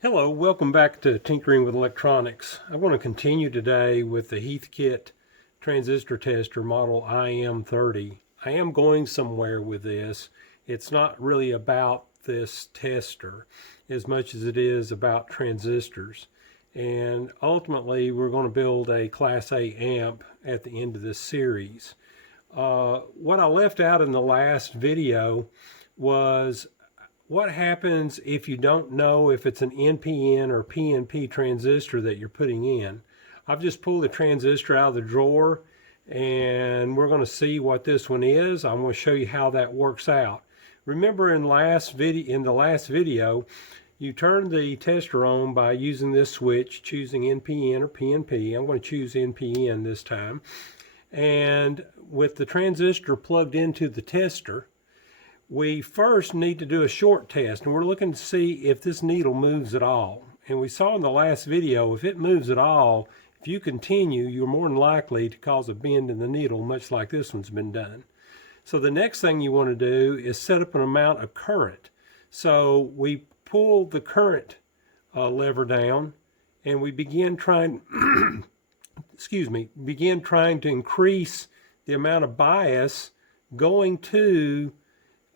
Hello, welcome back to Tinkering with Electronics. I want to continue today with the Heathkit transistor tester model IM30. I am going somewhere with this. It's not really about this tester as much as it is about transistors. And ultimately, we're going to build a Class A amp at the end of this series. What I left out in the last video was what happens if you don't know if it's an NPN or PNP transistor that you're putting in. I've just pulled the transistor out of the drawer and we're going to see what this one is. I'm going to show you how that works out. Remember in the last video, you turn the tester on by using this switch, choosing NPN or PNP. I'm going to choose NPN this time. And with the transistor plugged into the tester, we first need to do a short test, and we're looking to see if this needle moves at all. And we saw in the last video, if it moves at all, if you continue, you're more than likely to cause a bend in the needle, much like this one's been done. So the next thing you want to do is set up an amount of current. So we pull the current lever down, and we begin trying, begin trying to increase the amount of bias going to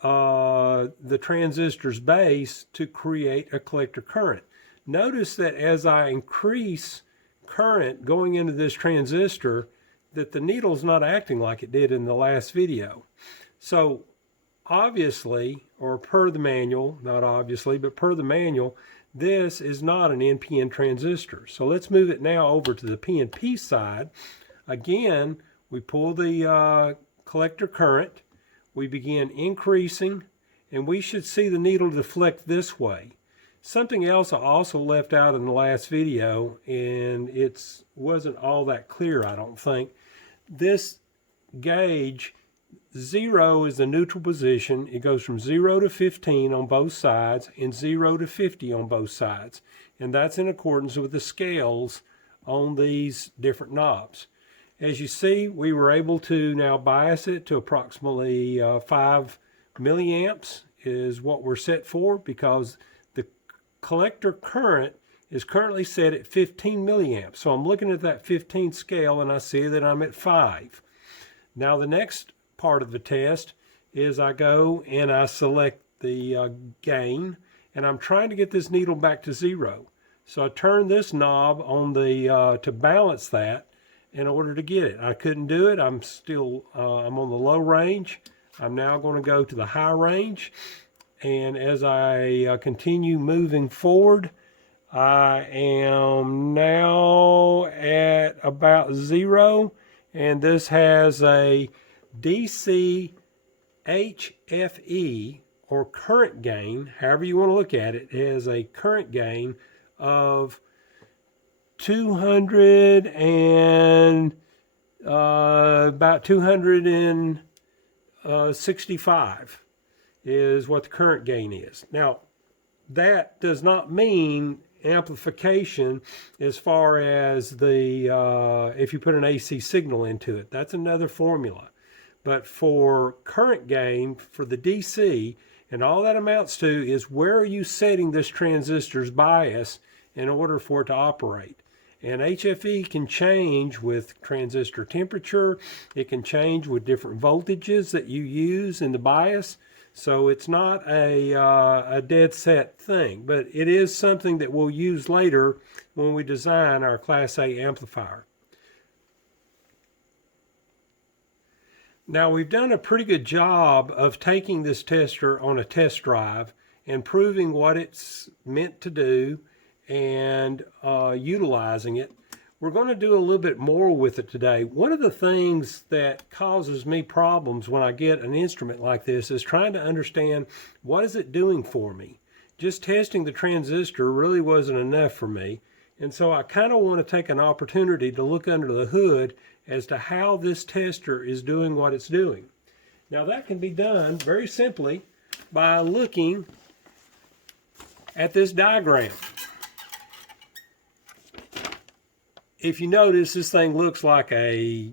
the transistor's base to create a collector current. Notice that as I increase current going into this transistor, that the needle's not acting like it did in the last video. So obviously, or per the manual, not obviously, but per the manual, this is not an NPN transistor. So let's move it now over to the PNP side. Again, we pull the collector current. We begin increasing, and we should see the needle deflect this way. Something else I also left out in the last video, and it wasn't all that clear, I don't think. This gauge, 0 is the neutral position. It goes from 0 to 15 on both sides and 0 to 50 on both sides. And that's in accordance with the scales on these different knobs. As you see, we were able to now bias it to approximately 5 milliamps is what we're set for, because the collector current is currently set at 15 milliamps. So I'm looking at that 15 scale and I see that I'm at 5. Now the next part of the test is I go and I select the gain, and I'm trying to get this needle back to 0. So I turn this knob on the to balance that in order to get it. I couldn't do it. I'm on the low range. I'm now going to go to the high range, and as I continue moving forward, I am now at about 0, and this has a DC HFE, or current gain, however you want to look at it. It has a current gain of 200 and about 265 is what the current gain is. Now, that does not mean amplification as far as the if you put an AC signal into it. That's another formula. But for current gain, for the DC, and all that amounts to is where are you setting this transistor's bias in order for it to operate. And HFE can change with transistor temperature. It can change with different voltages that you use in the bias. So it's not a dead set thing, but it is something that we'll use later when we design our Class A amplifier. Now, we've done a pretty good job of taking this tester on a test drive and proving what it's meant to do and utilizing it. We're going to do a little bit more with it today. One of the things that causes me problems when I get an instrument like this is trying to understand what is it doing for me. Just testing the transistor really wasn't enough for me, and so I kind of want to take an opportunity to look under the hood as to how this tester is doing what it's doing. Now that can be done very simply by looking at this diagram. If you notice, this thing looks like a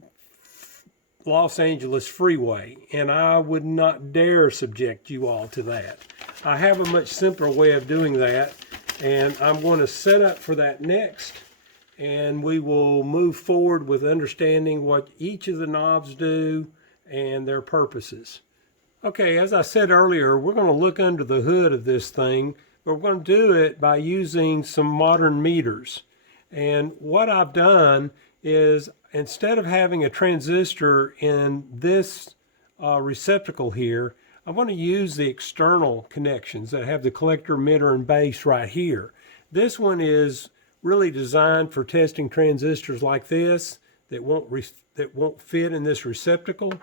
Los Angeles freeway, and I would not dare subject you all to that. I have a much simpler way of doing that, And I'm going to set up for that next, and we will move forward with understanding what each of the knobs do and their purposes. Okay, as I said earlier, we're going to look under the hood of this thing, but we're going to do it by using some modern meters. And what I've done is, instead of having a transistor in this receptacle here, I'm going to use the external connections that have the collector, emitter, and base right here. This one is really designed for testing transistors like this that won't fit in this receptacle.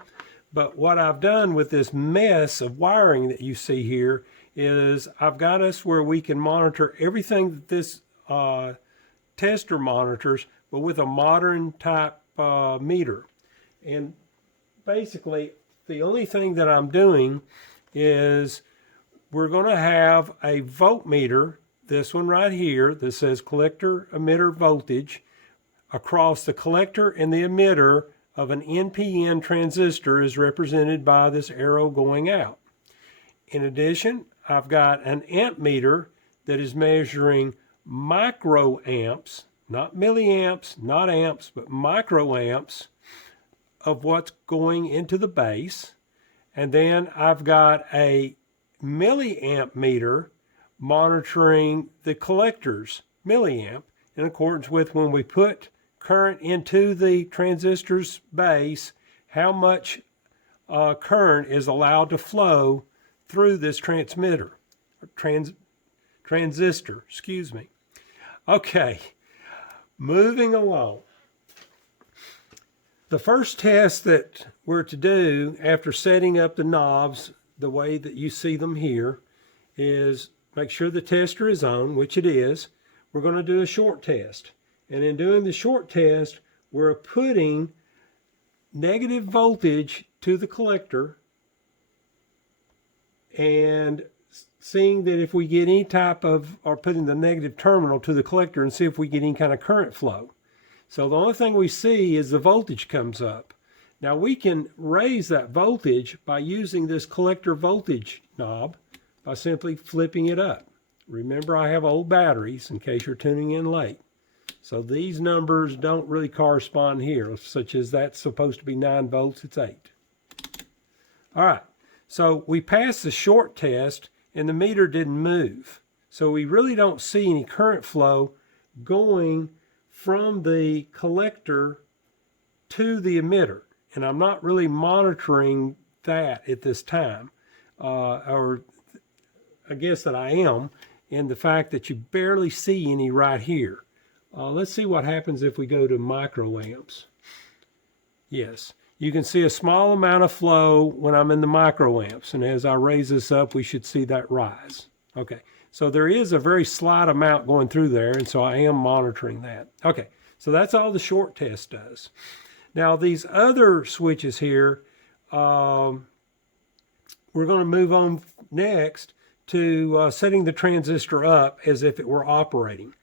But what I've done with this mess of wiring that you see here is I've got us where we can monitor everything that this tester monitors, but with a modern type meter. And basically, the only thing that I'm doing is we're going to have a voltmeter, this one right here, that says collector emitter voltage, across the collector and the emitter of an NPN transistor is represented by this arrow going out. In addition, I've got an amp meter that is measuring microamps, not milliamps, not amps, but microamps of what's going into the base. And then I've got a milliamp meter monitoring the collector's milliamp in accordance with when we put current into the transistor's base, how much current is allowed to flow through this transistor, excuse me. Okay, moving along. The first test that we're to do after setting up the knobs the way that you see them here is make sure the tester is on, which it is. We're going to do a short test. And in doing the short test, we're putting negative voltage to the collector and seeing that if we get any type of, or putting the negative terminal to the collector and see if we get any kind of current flow. So the only thing we see is the voltage comes up. Now we can raise that voltage by using this collector voltage knob by simply flipping it up. Remember, I have old batteries in case you're tuning in late. So these numbers don't really correspond here, such as that's supposed to be 9 volts, it's 8. All right, so we passed the short test and the meter didn't move. So we really don't see any current flow going from the collector to the emitter. And I'm not really monitoring that at this time, or I guess that I am, in the fact that you barely see any right here. Let's see what happens if we go to microamps. Yes, you can see a small amount of flow when I'm in the microamps, and as I raise this up, we should see that rise. Okay, so there is a very slight amount going through there, and so I am monitoring that. Okay, so that's all the short test does. Now these other switches here, we're going to move on next to setting the transistor up as if it were operating.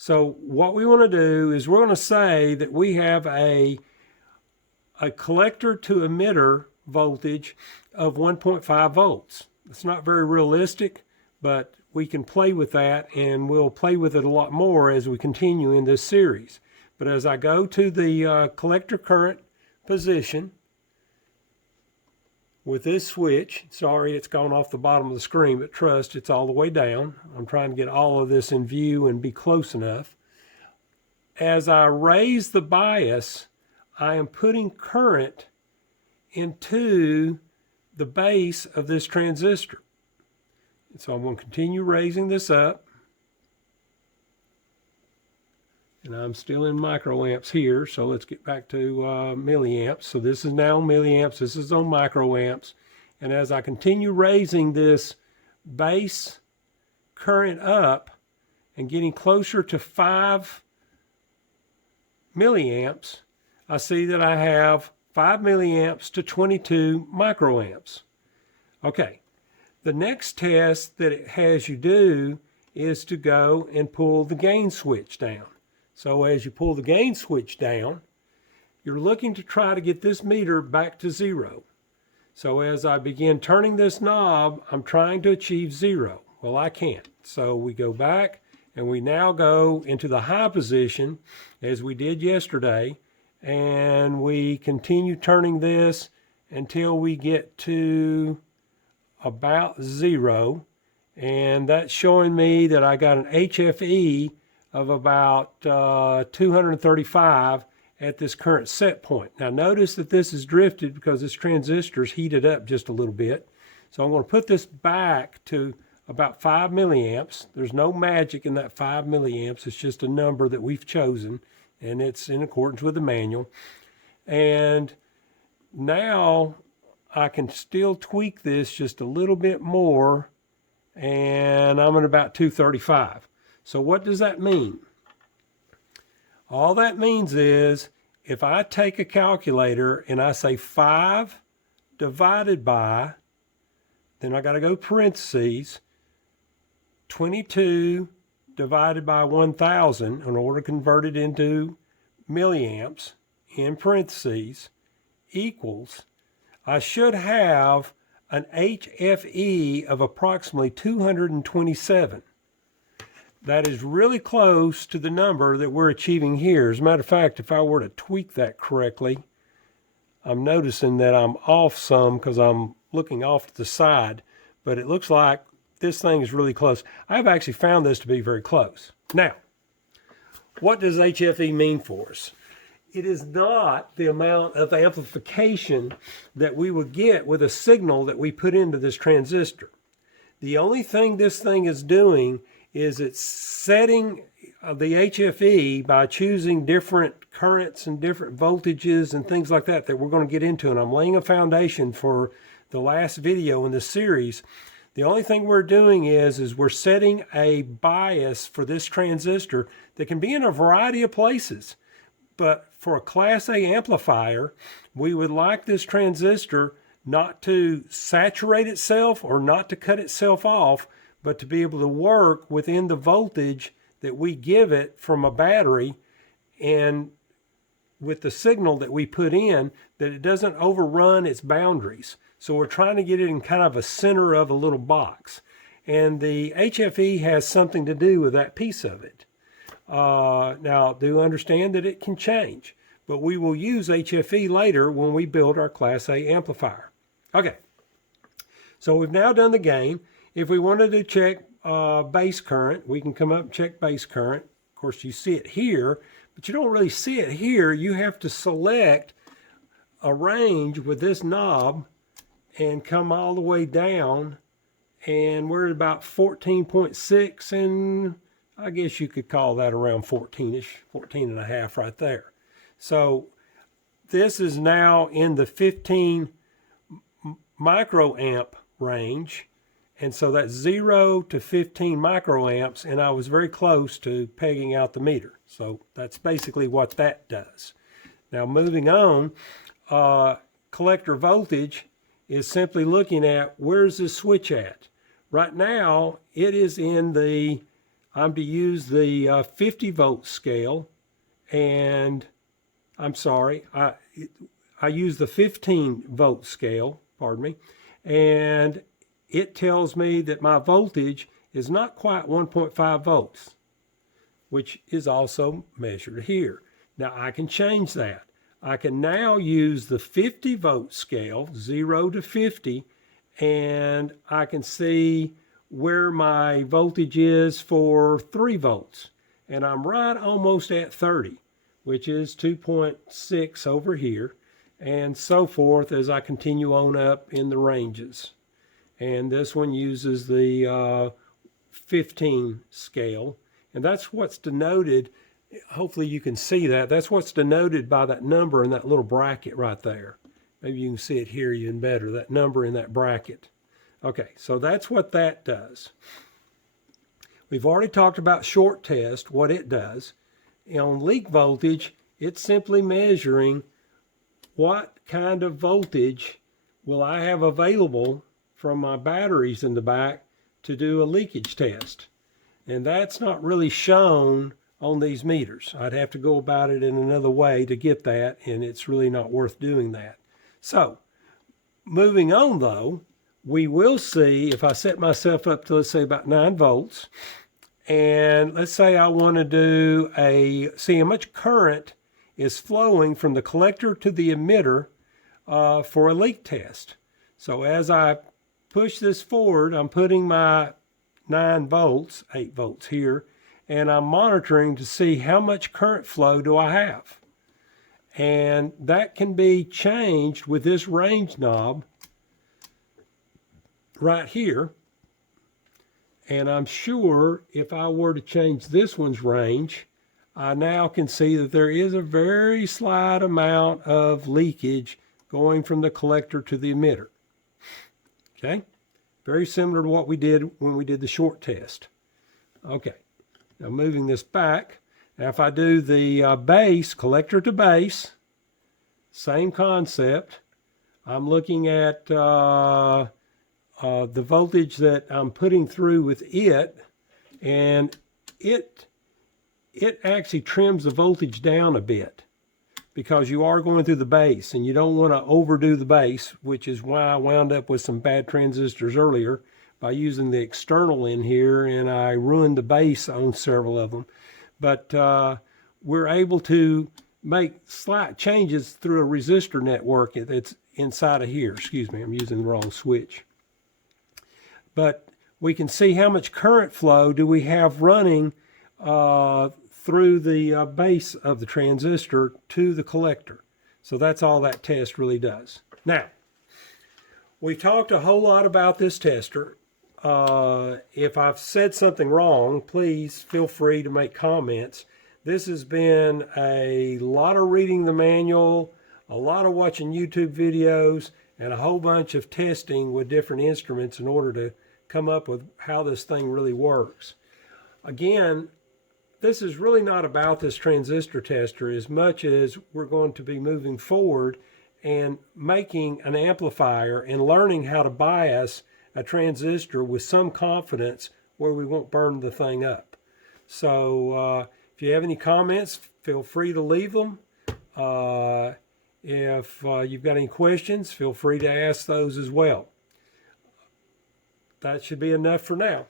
So what we want to do is we're going to say that we have a collector to emitter voltage of 1.5 volts. It's not very realistic, but we can play with that, and we'll play with it a lot more as we continue in this series. But as I go to the collector current position with this switch, sorry it's gone off the bottom of the screen, but trust it's all the way down. I'm trying to get all of this in view and be close enough. As I raise the bias, I am putting current into the base of this transistor. And so I'm going to continue raising this up. And I'm still in microamps here, so let's get back to milliamps. So this is now milliamps, this is on microamps. And as I continue raising this base current up and getting closer to 5 milliamps, I see that I have 5 milliamps to 22 microamps. Okay, the next test that it has you do is to go and pull the gain switch down. So as you pull the gain switch down, you're looking to try to get this meter back to 0. So as I begin turning this knob, I'm trying to achieve 0. Well, I can't. So we go back And we now go into the high position as we did yesterday, and we continue turning this until we get to about 0. And that's showing me that I got an HFE of about 235 at this current set point. Now notice that this is drifted because this transistor's heated up just a little bit. So I'm going to put this back to about 5 milliamps. There's no magic in that 5 milliamps. It's just a number that we've chosen, and it's in accordance with the manual. And now I can still tweak this just a little bit more, and I'm at about 235. So what does that mean? All that means is if I take a calculator and I say 5 divided by, then I got to go parentheses, 22 divided by 1,000 in order to convert it into milliamps in parentheses equals, I should have an HFE of approximately 227. That is really close to the number that we're achieving here. As a matter of fact, if I were to tweak that correctly, I'm noticing that I'm off some because I'm looking off to the side, but it looks like this thing is really close. I've actually found this to be very close. Now, what does HFE mean for us? It is not the amount of amplification that we would get with a signal that we put into this transistor. The only thing this thing is doing is it's setting the HFE by choosing different currents and different voltages and things like that we're going to get into. And I'm laying a foundation for the last video in this series. The only thing we're doing is we're setting a bias for this transistor that can be in a variety of places. But for a Class A amplifier, we would like this transistor not to saturate itself or not to cut itself off, but to be able to work within the voltage that we give it from a battery, and with the signal that we put in, that it doesn't overrun its boundaries. So we're trying to get it in kind of a center of a little box. And the HFE has something to do with that piece of it. Now, do understand that it can change, but we will use HFE later when we build our Class A amplifier. Okay, so we've now done the gain. If we wanted to check base current, we can come up and check base current. Of course, you see it here, but you don't really see it here. You have to select a range with this knob and come all the way down, and we're at about 14.6, and I guess you could call that around 14-ish, 14 and a half right there. So this is now in the 15 microamp range. And so that's 0 to 15 microamps, and I was very close to pegging out the meter. So that's basically what that does. Now moving on, collector voltage is simply looking at where's this switch at. Right now, it is in the, I'm to use the 50 volt scale, and I'm sorry, I use the 15 volt scale, pardon me, and it tells me that my voltage is not quite 1.5 volts, which is also measured here. Now I can change that. I can now use the 50 volt scale, 0 to 50, and I can see where my voltage is for 3 volts. And I'm right almost at 30, which is 2.6 over here, and so forth as I continue on up in the ranges. And this one uses the 15 scale, and that's what's denoted. Hopefully you can see that. That's what's denoted by that number in that little bracket right there. Maybe you can see it here even better, that number in that bracket. Okay, so that's what that does. We've already talked about short test, what it does. And on leak voltage, it's simply measuring what kind of voltage will I have available from my batteries in the back to do a leakage test. And that's not really shown on these meters. I'd have to go about it in another way to get that, and it's really not worth doing that. So, moving on though, we will see if I set myself up to, let's say, about 9 volts, And let's say I want to do see how much current is flowing from the collector to the emitter for a leak test. So as I push this forward, I'm putting my 9 volts, 8 volts here, and I'm monitoring to see how much current flow do I have. And that can be changed with this range knob right here. And I'm sure if I were to change this one's range, I now can see that there is a very slight amount of leakage going from the collector to the emitter. Okay, very similar to what we did when we did the short test. Okay, now moving this back. Now if I do the base, collector to base, same concept. I'm looking at the voltage that I'm putting through with it, and it actually trims the voltage down a bit because you are going through the base and you don't want to overdo the base, which is why I wound up with some bad transistors earlier by using the external in here, and I ruined the base on several of them. But we're able to make slight changes through a resistor network that's inside of here. Excuse me, I'm using the wrong switch. But we can see how much current flow do we have running through the base of the transistor to the collector. So that's all that test really does. Now, we've talked a whole lot about this tester. If I've said something wrong, please feel free to make comments. This has been a lot of reading the manual, a lot of watching YouTube videos, and a whole bunch of testing with different instruments in order to come up with how this thing really works. Again, this is really not about this transistor tester as much as we're going to be moving forward and making an amplifier and learning how to bias a transistor with some confidence where we won't burn the thing up. So if you have any comments, feel free to leave them. If you've got any questions, feel free to ask those as well. That should be enough for now.